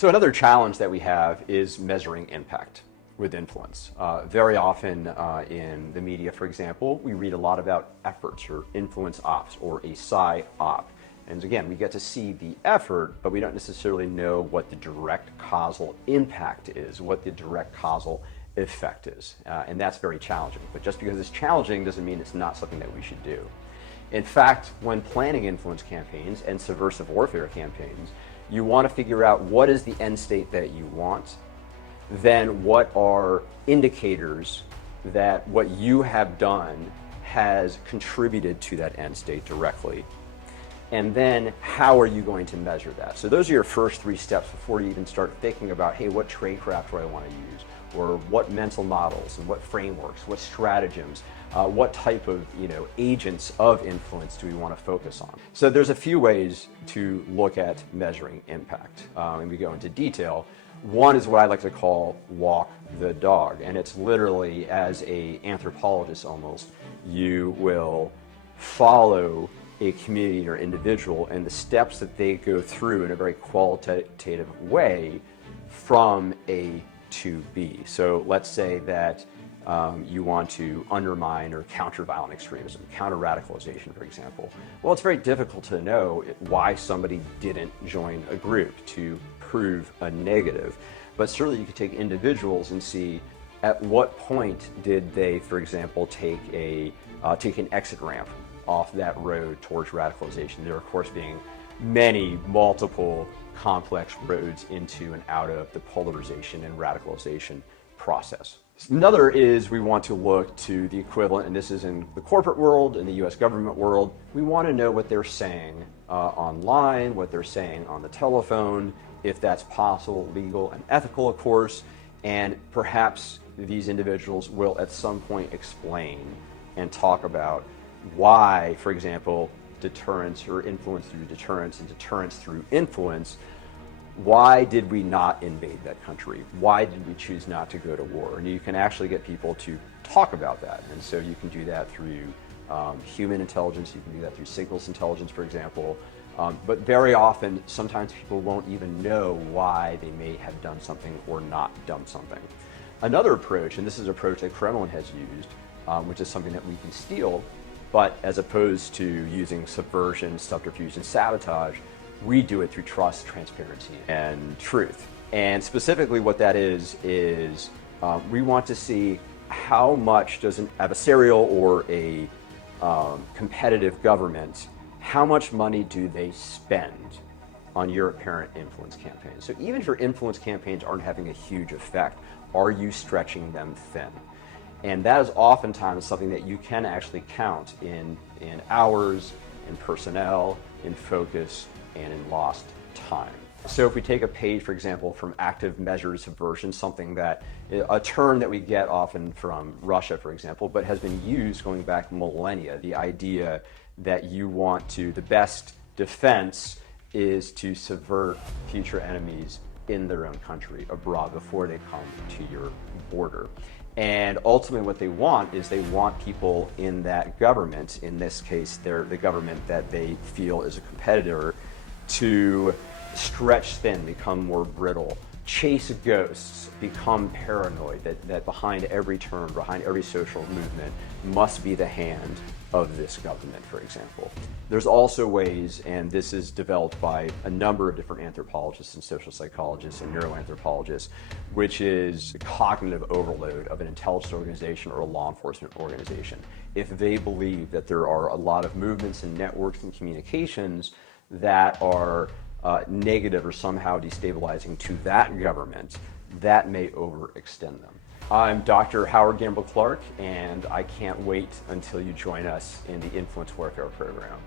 So another challenge that we have is measuring impact with influence. Very often in the media, for example, we read a lot about efforts or influence ops or a psy-op. And again, we get to see the effort, but we don't necessarily know what the direct causal impact is, what the direct causal effect is. And that's very challenging. But just because it's challenging doesn't mean it's not something that we should do. In fact, when planning influence campaigns and subversive warfare campaigns, you want to figure out what is the end state that you want, then what are indicators that what you have done has contributed to that end state directly, and then how are you going to measure that? So those are your first three steps before you even start thinking about, hey, what tradecraft do I want to use? Or what mental models and what frameworks, what stratagems, what type of agents of influence do we want to focus on? So there's a few ways to look at measuring impact, and we go into detail. One is what I like to call walk the dog, and it's literally, as an anthropologist almost, you will follow a community or individual and the steps that they go through in a very qualitative way from A to B. So let's say that you want to undermine or counter violent extremism, counter radicalization, for example. Well, it's very difficult to know why somebody didn't join a group to prove a negative. But certainly you could take individuals and see at what point did they, for example, take an exit ramp off that road towards radicalization. There, of course, being multiple complex roads into and out of the polarization and radicalization process. Another is we want to look to the equivalent, and this is in the corporate world, in the US government world. We want to know what they're saying online, what they're saying on the telephone, if that's possible, legal and ethical, of course, and perhaps these individuals will at some point explain and talk about why, for example, deterrence or influence through deterrence and deterrence through influence, why did we not invade that country? Why did we choose not to go to war? And you can actually get people to talk about that. And so you can do that through human intelligence, you can do that through signals intelligence, for example. But very often, sometimes people won't even know why they may have done something or not done something. Another approach, and this is an approach that Kremlin has used, which is something that we can steal, but as opposed to using subversion, subterfuge, and sabotage, we do it through trust, transparency, and truth. And specifically what that is we want to see how much does an adversarial or a competitive government, how much money do they spend on your apparent influence campaigns? So even if your influence campaigns aren't having a huge effect, are you stretching them thin? And that is oftentimes something that you can actually count in hours, in personnel, in focus, and in lost time. So if we take a page, for example, from active measured subversion, something that, a term that we get often from Russia, for example, but has been used going back millennia, the idea that you want to, the best defense is to subvert future enemies in their own country, abroad, before they come to your border. And ultimately what they want is they want people in that government, in this case the government that they feel is a competitor, to stretch thin, become more brittle, chase ghosts, become paranoid, that behind every turn, behind every social movement must be the hand of this government, for example. There's also ways, and this is developed by a number of different anthropologists and social psychologists and neuroanthropologists, which is the cognitive overload of an intelligence organization or a law enforcement organization. If they believe that there are a lot of movements and networks and communications that are negative or somehow destabilizing to that government, that may overextend them. I'm Dr. Howard Gambrill Clark, and I can't wait until you join us in the Influence Warfare program.